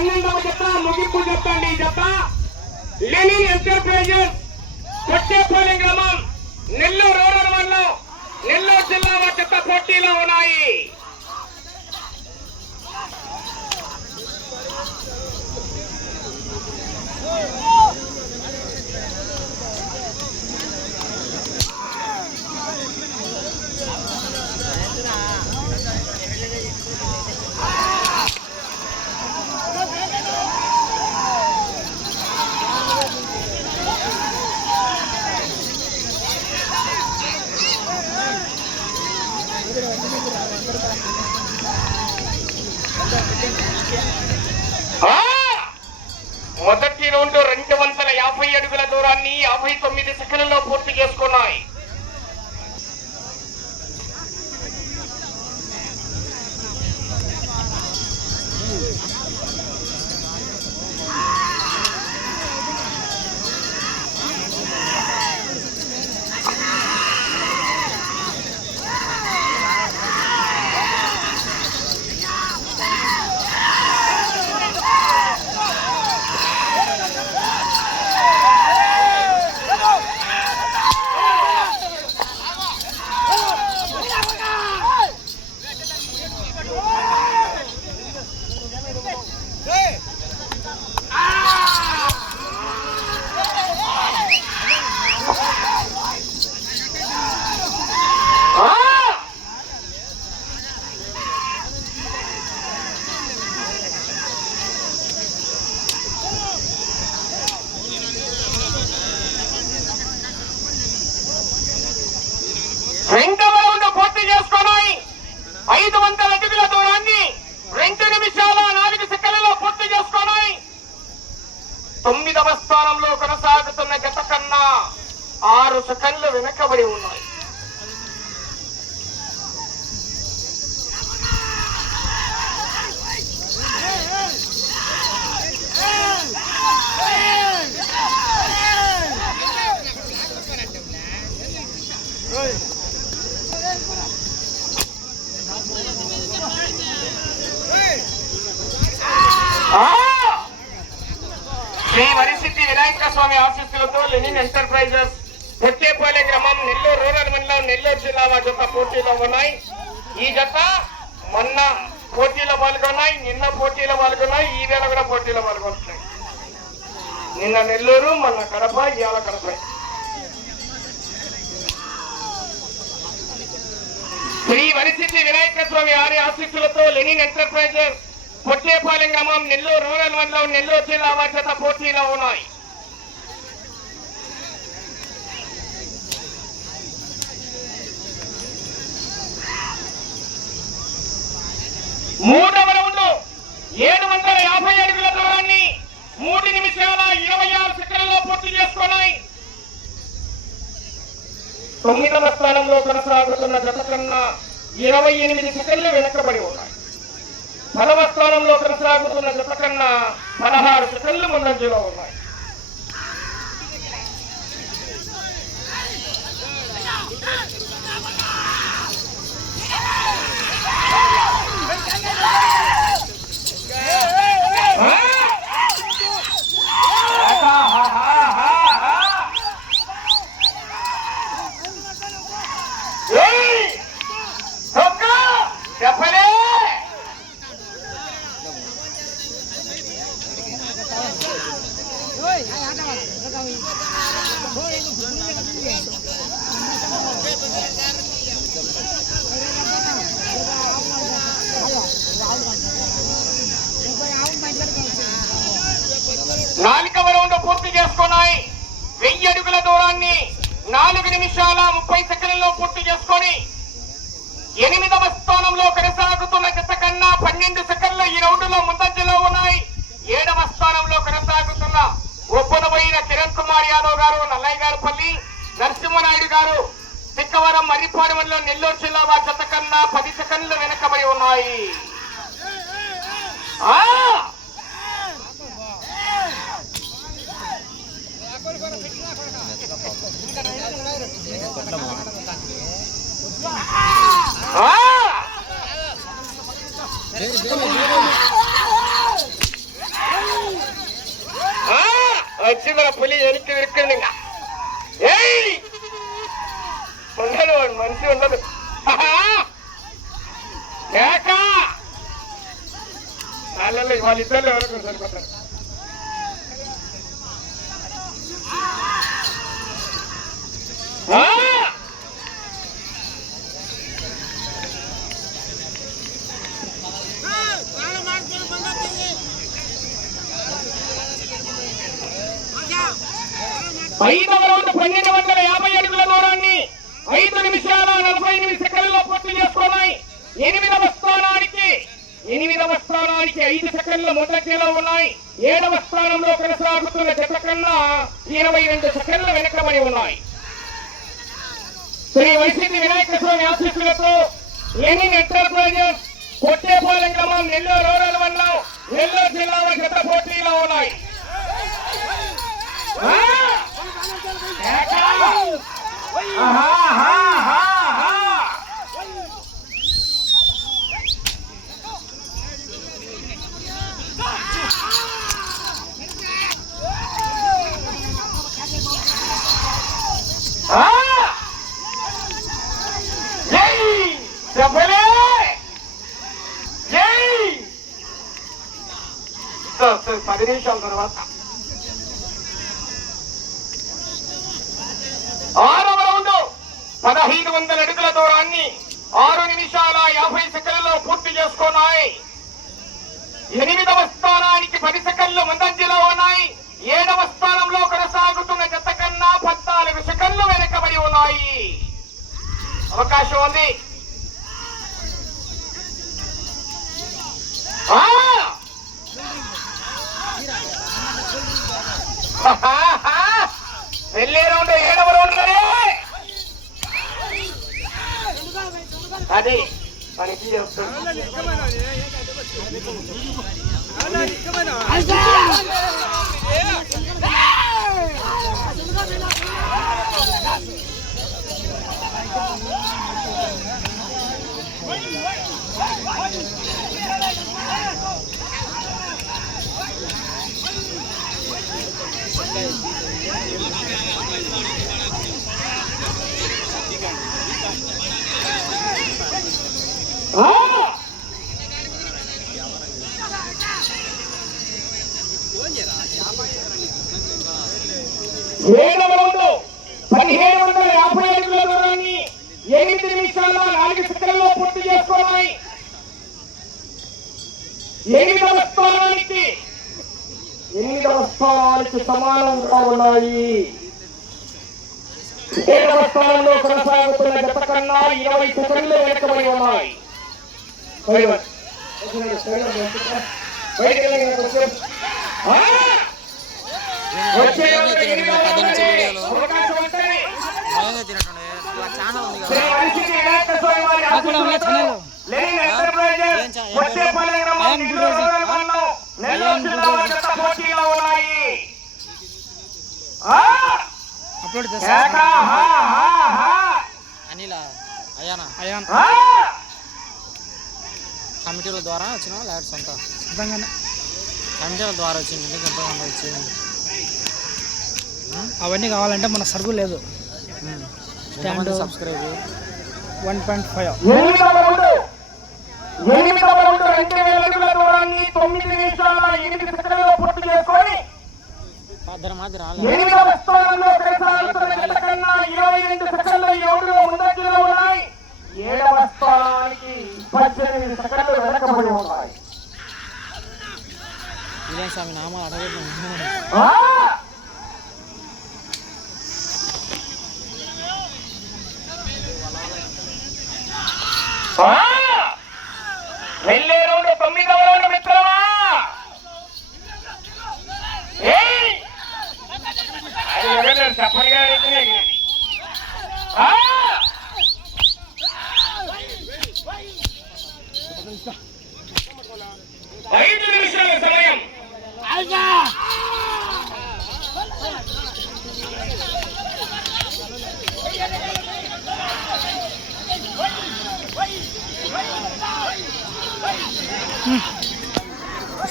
12వ జత ముగింపు చెప్పండి. జత లెనిన్ ఎంటర్ప్రైజెస్ కొట్టేపల్లి గ్రామం నెల్లూరు రూరల్ మండలం నెల్లూరు జిల్లా జత పోటీలో ఉన్నాయి. మొదటి రౌండ్ 250 అడుగుల దూరాన్ని 59 సెకండ్లలో పూర్తి చేసుకున్నాయి. రెండవ రౌండ్ పూర్తి చేసుకున్నాయి. 500 అడుగుల దూరాన్ని 2 నిమిషాల 4 సెకండ్లలో పూర్తి చేసుకున్నాయి. 9వ స్థానంలో కొనసాగుతున్న జత కన్నా 6 సెకండ్లు వెనకబడి ఉన్నాయి. శ్రీ వరిసిద్ధి వినాయక స్వామి ఆశీస్సులతో లెనిన్ ఎంటర్ప్రైజెస్ కొట్టేపల్లి గ్రామం నెల్లూరు రూరల్ మండలం నెల్లూరు జిల్లా జత పోటీలో ఉన్నాయి. ఈ జత మొన్న పోటీలో పాల్గొన్నాయి, నిన్న పోటీలో పాల్గొన్నాయి, ఈ వేళ కూడా పోటీలో పాల్గొంటున్నాయి. నిన్న నెల్లూరు, మొన్న కడప, ఇవాళ కడప. శ్రీ వరిసిద్ధి వినాయక స్వామి వారి ఆశీస్సులతో లెనిన్ ఎంటర్ప్రైజెస్ కొట్టేపల్లి గ్రామం నెల్లూరు రూరల్ మండలం నెల్లూరు జిల్లా జత పోటీలో ఉన్నాయి. మూడవ రౌండ్ 750 అడుగుల దూరాన్ని 3 నిమిషాల 26 సెకండ్లలో పూర్తి చేసుకున్నాయి. 9వ స్థానంలో కొనసాగుతున్న జత కన్నా 28 సెకండ్లు వెనకబడి ఉన్నాయి. 10వ స్థానంలో కొనసాగుతున్న జత కన్నా 16 సెకండ్లు ముందంజలో ఉన్నాయి. చెప్పలే నాలుగవ రౌండ్ పూర్తి చేసుకున్నాయి. 1000 అడుగుల దూరాన్ని 4 నిమిషాల 30 సెకండ్లలో పూర్తి చేసుకొని 8వ స్థానంలో కొనసాగుతున్న జత కన్నా 12 సెకండ్లు ఈ రౌండ్ లో ముందంజలో ఉన్నాయి. 7వ స్థానంలో కొనసాగుతున్న ఒప్పనబోయిన కిరణ్ కుమార్ యాదవ్ గారు, నల్లయ్య గారు పల్లి నరసింహనాయుడు గారు తిక్కవరం మర్రిపాడు మండలం నెల్లూరు జిల్లా జత కన్నా 10 సెకండ్లు వెనకబడి ఉన్నాయి. వచ్చిందర పులి వెనక్కి విరుక్కుంది. ఇంకా ఉండడు వాడు, మనిషి ఉండదు. వాళ్ళిద్దరు ఎవరికి సరిపోతారు. ఐదవ రౌండ్ 1250 అడుగుల దూరాన్ని 5 నిమిషాల 48 సెకండ్లలో పూర్తి చేసుకున్నాయి. ఎనిమిదవ స్థానానికి 5 సెకండ్లు మొదటిలో ఉన్నాయి. 7వ స్థానంలో కొనసాగుతున్న జత కన్నా 22 సెకండ్లు వెనకబడి ఉన్నాయి. శ్రీ వైసీపీ వినాయక స్వామి ఆశీస్సులతో లెనిన్ ఎంటర్ప్రైజెస్ కొట్టేపాలెం గ్రామం నెల్లూరు రూరల్ మండలం నెల్లూరు జిల్లాలో జత పోటీలో ఉన్నాయి. పది నిమిషాల తర్వాత 6వ రౌండ్ 1500 అడుగుల దూరాన్ని 6 నిమిషాల 50 సెకండ్లలో పూర్తి చేసుకున్నాయి. 8వ స్థానానికి 10 సెకండ్లు ముందంజలో ఉన్నాయి. 7వ స్థానంలో కొనసాగుతున్న జత కన్నా 14 సెకండ్లు వెనకబడి ఉన్నాయి. అవకాశం ఉంది. వెళ్ళే రౌండ్ 7వ రౌండ్ అది మనకి ఏడవ రౌండ్ 1750 అడుగుల దూరాన్ని 8 నిమిషాల 4 సెకండ్లలో పూర్తి చేసుకున్నాయి. 8వ స్థానానికి సమానంగా ఉన్నాయి. 7వ స్థానంలో కొనసాగుతున్న జత కన్నా 20 సెకండ్లు వెనకబడి ఉన్నాయి. కమిటీల ద్వారా వచ్చిన లేకపోతే సొంత కమిటీల ద్వారా వచ్చింది. ఎంతమంది వచ్చింది అవన్నీ కావాలంటే మన సరుకు లేదు. స్టాండ్ సబ్స్క్రైబ్ 1.5 7వ స్థానానికి 18 సెకండ్లు వెనకబడి ఉన్నాయి. ఇదే స్వామి నామాలు అడగదు. వెళ్ళే రౌండ్ 9వ రౌండ్ మిత్రమా. చెప్పగా 5 నిమిషాల సమయం.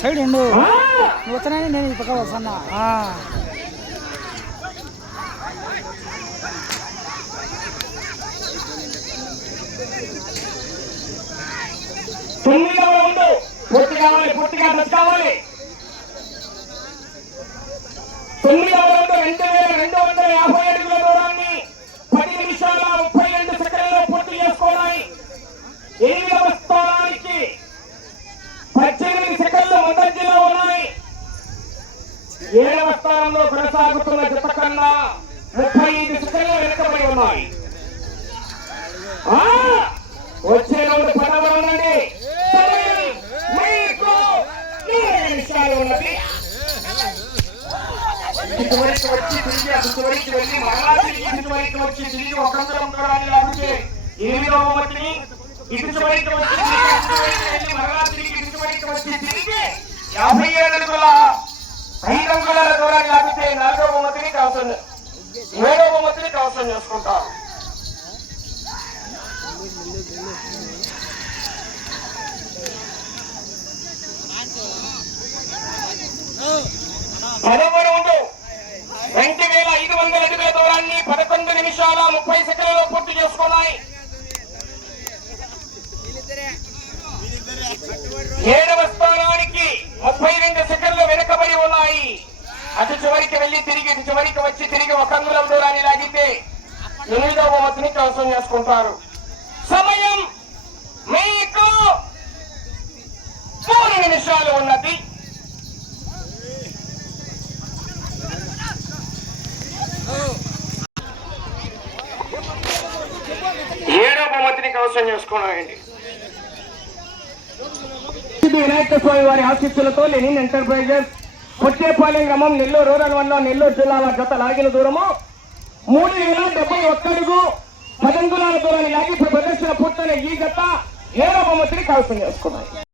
సైడ్ ఉండు. నువ్వు వస్తున్నాయి, నేను ఈ పక్క వస్తున్నా. 9వ రౌండ్ పూర్తి కావాలి, పూర్తిగా టచ్ కావాలి. 9వ రౌండ్ 2250 అడుగుల దూరాన్ని 10 నిమిషాల 32 సెకండ్లలో పూర్తి చేసుకోవాలి. 8వ స్థానానికి 18 సెకండ్లు ముందంజలో ఉన్నాయి. 7వ స్థానంలో కొనసాగుతున్న జత కన్నా 35 సెకండ్లు వెనుకబడి ఉన్నాయి. వచ్చే రౌండ్ 10వ రౌండ్ అండి. సమయం మీకు 4 నిమిషాలు ఉన్నది. ఇటువైపు వచ్చి తిరిగి అటువైపు వెళ్ళి మరలా తిరిగి ఇటువైపు వచ్చి తిరిగి ఒకందరం దూరాన్ని లాగితే 8వ బహుమతిని, ఇటువైపు వచ్చి తిరిగి అటువైపు వెళ్ళి మరలా తిరిగి ఇటువైపు వచ్చి తిరిగి 57 అడుగుల 5 అంగుళాల దూరాన్ని లాగితే 4వ బహుమతిని కవసం, 7వ బహుమతిని కవసం చేసుకుంటారు. పదమూడు 20,500 అడుగుల దూరాన్ని 11 నిమిషాల 30 సెకండ్లలో పూర్తి చేసుకున్నాయి. 7వ స్థానానికి 32 సెకండ్లు వెనుకబడి ఉన్నాయి. అటు చివరికి వెళ్లి తిరిగి ఇటు చివరికి వచ్చి తిరిగి 1 అంగుళం దూరాన్ని లాగితే 8వ బహుమతిని కవసం చేసుకుంటారు. సమయం మీకు 3 నిమిషాలు ఉన్నది. 7వ బహుమతిని కవసం చేసుకున్నాయండి. వినాయక స్వామి వారి ఆశీస్సులతో లెనిన్ ఎంటర్ప్రైజెస్ కొట్టేపాలెం గ్రామం నెల్లూరు రూరల్ మండలం నెల్లూరు జిల్లాల జత లాగిన దూరము 3,071 అడుగు 10 అంగుళాల దూరాన్ని లాగి ప్రదర్శన పూర్తయిన ఈ జత 7వ బహుమతిని కవసం చేసుకున్నాయి.